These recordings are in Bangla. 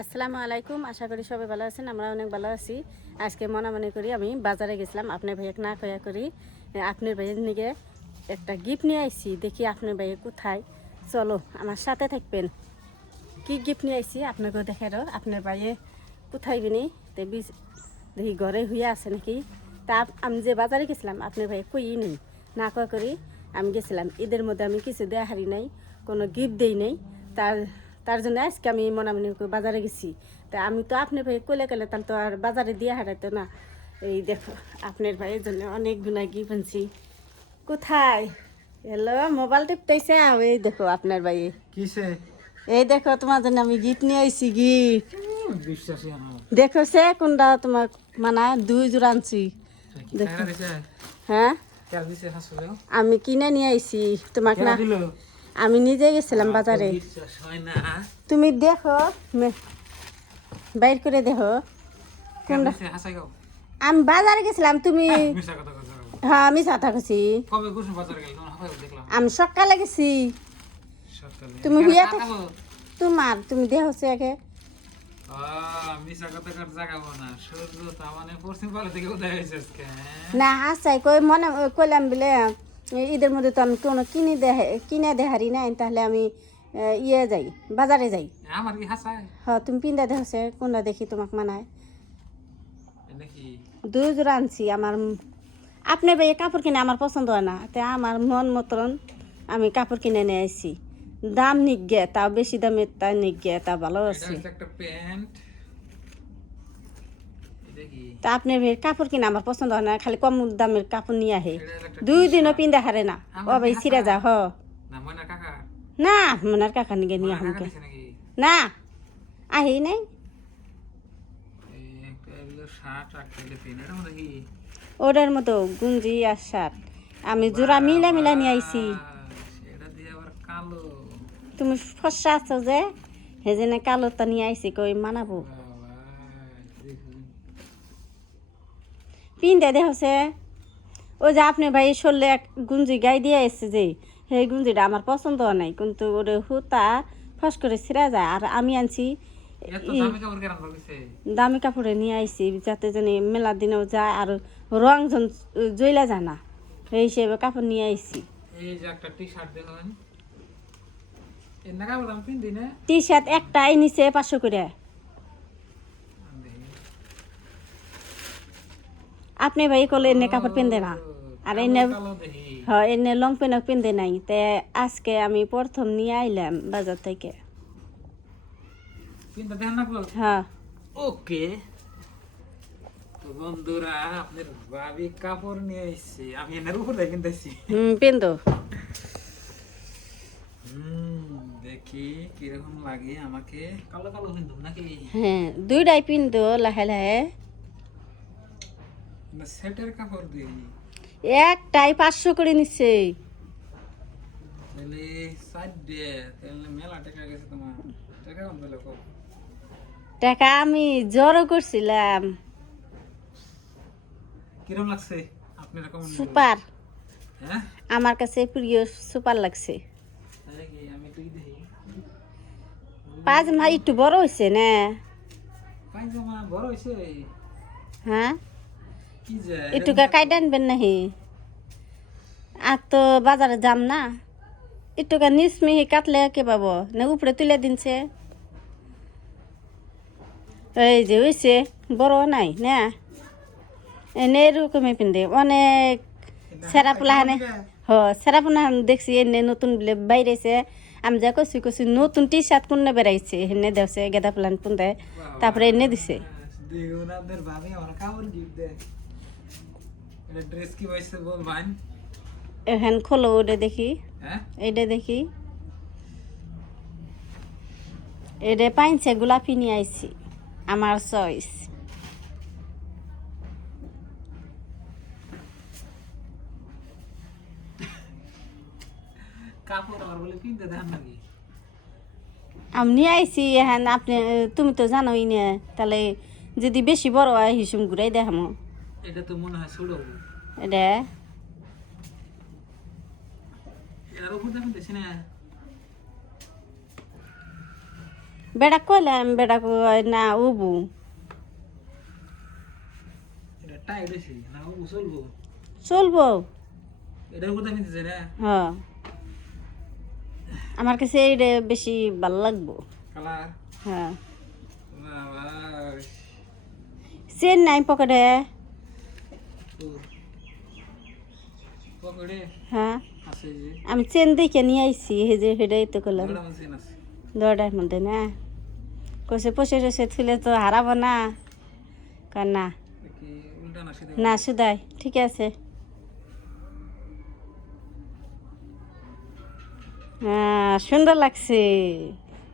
আসসালামু আলাইকুম, আশা করি সবাই ভালো আছেন। আমরা অনেক ভালো আছি। আজকে মনে করি আমি বাজারে গেছিলাম, আপনার ভাইয়া না কয়া করি আপনার ভাইয়ের নিকে একটা গিফট নিয়ে আইছি। দেখি আপনার ভাইয়া কোথায়, চলো আমার সাথে থাকবেন। কি গিফট নিয়ে আইছি আপনাকে দেখারও, আপনার ভাইয়ে কোথায় বিনি তে দেখি ঘরে হইয়া আছে নাকি। তা আমি যে বাজারে গেছিলাম আপনার ভাইয়া কই নেই, না কয়া করি আমি গেছিলাম। ঈদের মধ্যে আমি কিছু দেয়া হারি নাই, কোনো গিফট দেই নাই। তার তার জন্য আজকে আমি মনে করে বাজারে গেছি। তা আমি তো আপনার ভাই কইলে গেলে তাহলে তো আর বাজারে দিয়ে হারাইতো না। এই দেখো আপনার ভাইয়ের জন্য অনেক গুণা গিফট আনছি। কোথায় হ্যালো মোবাইল টিপতেছে, এই দেখো আপনার ভাইয়ে কিসে এই দেখো তোমার জন্য আমি গিফট নিয়ে আইছি। গিফট বিশ্বাসই না দেখো সে কোনটা তোমার মানে 2 জোড়া আনছি। দেখো হ্যাঁ আমি কিনে নিয়ে আইছি তোমাকে না, আমি নিজে গেছিলাম বাজারে। তুমি দেখো বাইর করে দেখো কোনটা। আমি বাজারে গেছিলাম, তুমি হ্যাঁ আমি সাথা গেছি, আমি সকালে গেছি। তুমি হুইয়া তোমার তুমি দেখো সে আগে না হাসাই কই মনে কইলাম বলে ঈদের মধ্যে তো আমি কোনো কিনে দেহারি নাই, তাহলে আমি ইয়ে যাই বাজারে যাই। আমার কি হাসায় হ্যাঁ তুমি পিন্দা দেখছে কোনটা দেখি তোমাকে মানায়। 2 জোড়া আনছি। আমার আপনি ভাই কাপড় কিনে আমার পছন্দ হয় না, তাই আমার মন মতন আমি কাপড় কিনে নিয়ে আসছি। দাম নিগে তাও বেশি দামের তা নিগে তা ভালো আছে। একটা প্যান্ট তা আপনার ভাই কাপড় কিনে আমার পছন্দ হয় না, খালি কম দামের কাপড় নিয়ে আহে। 2 দিনও পিন্দা হারে না, ও ভাই ছিঁড়ে যা হ না ময়না কাকা না মনার কাকা নিগে নিয়ে আমাকে না আহি নাই। ওটার মতো গুঞ্জি আর শার্ট আমি জোড়া মিলা মিলা নিয়ে আইছি। তুমি ফসা আছো যে হেজেনে কালোটা নিয়ে আইছি কই মানাবো। পিন্দে দেখছে ওই যে আপনি ভাই শরীরে এক গুঞ্জি গাই দিয়ে এসছে যে সেই গুঞ্জিটা আমার পছন্দ নাই, কিন্তু ওরে হুতা ফস করে ছিঁড়া যায়। আর আমি আনছি দামি কাপড়ে নিয়ে আইছি যাতে জানি মেলা দিনেও যায় আর রং জইলা যায় না, সেই হিসেবে কাপড় নিয়ে আইছি। টি শার্ট একটা নিচে 500 করে। আপনি ভাই কলে এনে কাপড় পিনদে না, আর এনে হ্যাঁ এনে লং পেনও পিনদে নাই। তে আজকে আমি প্রথম নিয়ে আইলাম বাজার থেকে। হ্যাঁ ওকে তো বন্ধুরা আপনার ভাবি কাপড় নিয়ে আইছে, আমি এনার উপরে কিনতেছি। পিন্দো দেখি কিরকম লাগে আমাকে। কালো কালো পিন্দু নাকি? হ্যাঁ 2টাই পিন্দো লাহে লাহে। সেটের কাপড় দিই একটাই 500 করে নিচ্ছে। তাহলে সাইড দিয়ে তাহলে মেলা টাকা গেছে তোমার। টাকা কম পেলে কম টাকা আমি জড়ো করছিলাম। কিরকম লাগছে আপনার কম? সুপার, হ্যাঁ আমার কাছে প্রিয় সুপার লাগছে। তাহলে কি আমি তুই দেখি পাজামা একটু বড় হয়েছে না? পায়জামা বড় হইছে। হ্যাঁ কি যে একটু কাইটা আনবেন নাহি, আর তো বাজারে যাম না। একটু নিচ মিহি কাটলে কে পাবো না উপরে তুলে দিনছে। এই যে হয়েছে বড় নাই না, এনে এরকমই পিন্ধে অনেক সেরাপোলা হানে। হ সেরাপোলা দেখছি এনে নতুন বলে বাইরেছে। আমি যা কইছি কইছি নতুন টি শার্ট কোনে বেড়াইছে হেনে দেওছে গেদা প্লান পুন্দে, তারপরে এনে দিছে। দেখুন আপনার ভাবি আমার কাপড় গিফট দেয়। এটা ড্রেস কি হইছে বল ভাই? এখান খোলো ওটা দেখি। হ্যাঁ এইটা দেখি, এটা পাইছে গোলাপি নিয়ে আইছি আমার চয়েস। কাপড় আর বলে কিনতে দেন নাকি? আমি নিয়ে আইছি এখন, আপনি তুমি তো জানোই না, তাহলে যদি বেশি বড় হয় হিসুম ঘুরাই দেখামো। এটা তো মনে হয় ছোট। এটা এর উপর দেখুন দেছি না বেড়া কইলাম বেড়া কই না উবু এটা টাইট হইছে না ও চলবো চলবো এটার কথা নিতে না হ্যাঁ আমার কাছে এইটা বেশি ভালো লাগবো কালার হ্যাঁ বাবা চেন নাই পকেটে পকড়ে হ্যাঁ আছে যে আমি চেন দেখে নিয়ে আইছি এই যে সেটাই তো করলাম ওটা মনে আছে দরটার মধ্যে না কষে পয়সা টসে থুলে তো হারাবো না কর না কি উল্টা না সিধা না সুদাই ঠিক আছে হ্যাঁ সুন্দর লাগছে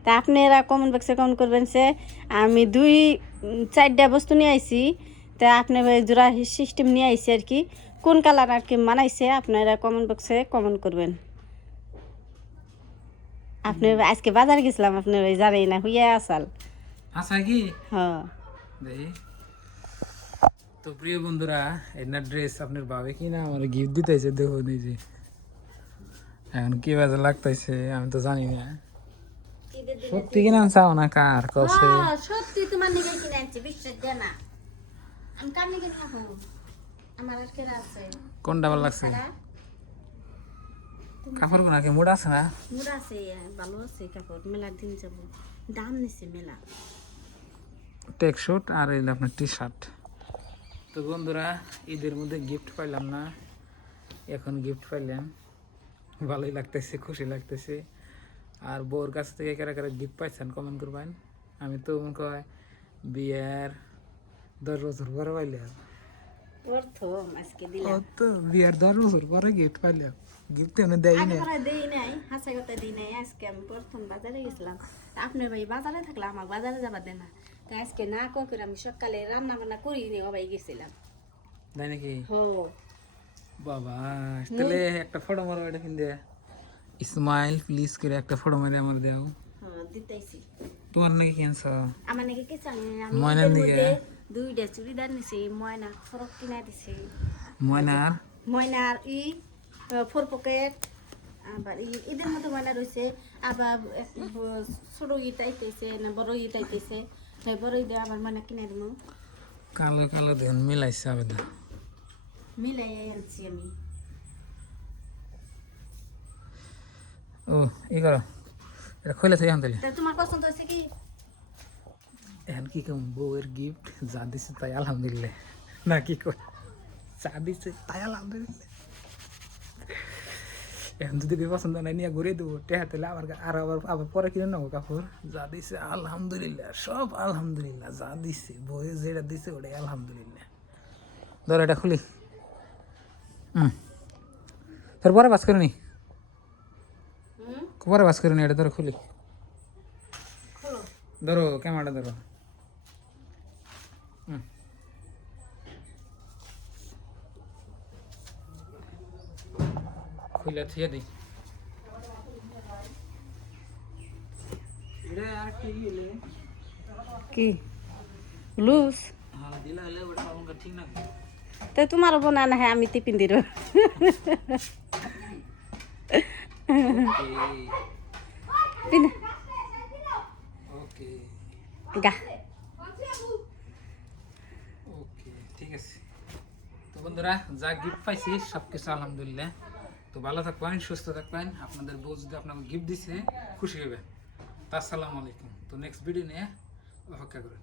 তা আপনারা কমেন্ট বক্সে কমেন্ট করবেন সে আমি 2-4টা বস্তু নিয়ে আইছি তা আপনার জোড়া সিস্টেম নিয়ে আইছি আর কি কোন কালার আর কি মানাইছে আপনারা কমেন্ট বক্সে কমেন্ট করবেন আপনি আজকে বাজার গেছিলাম আপনি জানেই না হুইয়া আসাল আচ্ছা কি হ্যাঁ দেখি তো প্রিয় বন্ধুরা এনার ড্রেস আপনার বাবে কি না আমার গিফট দিতেছে দেখো নিজে এখন কি বাজে লাগতেছে আমি তো জানি না সত্যি কিনা চাও না কার কসে সত্যি তোমার নিগে কিনে আনছি বিশ্বাস দে না আমি কার নিগে নিয়ে হব আমার আর কেরা আছে কোনটা ভালো লাগছে কাপড় গুলো কি মুড আছে না মুড়া আছে ভালো আছে কাপড় মেলার দিন যাব দাম নিছে মেলা টেক শুট আর এই আপনার টি শার্ট তো বন্ধুরা ঈদের মধ্যে গিফট পাইলাম না এখন গিফট পাইলাম ভালোই লাগতেছে খুশি লাগতেছে আর বউর কাছ থেকে কারা কারা গিফট পাইছেন কমেন্ট করবেন আমি তো মনে কয় বিয়ের 10 বছর পরে পাইলাম প্রথম আজকে দিলাম তো বিয়ের 10 বছর পরে গিফট পাইলাম গিফট এনে দেয় না আগে দেই নাই হাসা কথা দেই নাই আজকে আমি প্রথম বাজারে গেছিলাম আপনার ভাই বাজারে থাকলে আমার বাজারে যাবা দেয় না তাই আজকে না করে আমি সকালে রান্না বান্না করি নিয়ে ভাই গেছিলাম তাই নাকি হো বাবা তাহলে একটা ফটো মারো এটা কিন দে স্মাইল প্লিজ করে একটা ফটো মারে আমার দাও হ্যাঁ দিতেছি তোমার নাকি ক্যান্সার আমার নাকি কি জানি আমি ময়নার ঈদের দিকে? মধ্যে 2টা চুড়িদার নিছি ময়না ফরক কিনা দিছি ময়নার ময়নার ফোর পকেট আবার ঈদের মতো ময়না রয়েছে আবার ছোট ইট আইতেছে না বড় ইট আইতেছে তাই বড় ঈদে আবার ময়না কিনে দিব কালো কালো দেখুন মিলাইছে আবেদা মিলাই আনছি আমি ও ই করো এটা খুলে থাকি তাহলে তা তোমার পছন্দ হয়েছে কি এখন কি কম বউয়ের গিফট যা দিছে তাই আলহামদুলিল্লাহ না কি কর যা দিছে তাই আলহামদুলিল্লাহ এখন যদি পছন্দ নাই নিয়ে ঘুরে দেবো টেহা তাহলে আবার আর আবার পরে কিনে নেবো কাপড় যা দিছে আলহামদুলিল্লাহ সব আলহামদুলিল্লাহ যা দিছে বউয়ে যেটা দিছে ওটাই আলহামদুলিল্লাহ ধরো এটা খুলি তোর পরে বাস করে নি পরে বাস করে নি এটা ধরো খুলি ধরো ক্যামেরাটা ধরো খুলে থিয়ে দিই এটা আর কি হলে কি লুজ হ্যাঁ দিলা হলে ওটা আমাকে ঠিক না তো তোমার বোনা না হ্যাঁ আমি টিফিন দিল ওকে গা ওকে ঠিক আছে তো বন্ধুরা যা গিফট পাইছি সব কিছু আলহামদুলিল্লাহ তো ভালো থাকবেন সুস্থ থাকবেন আপনাদের বউ যদি আপনাকে গিফট দিছে খুশি হবেন তো আসসালামু আলাইকুম তো নেক্সট ভিডিও নিয়ে অপেক্ষা করেন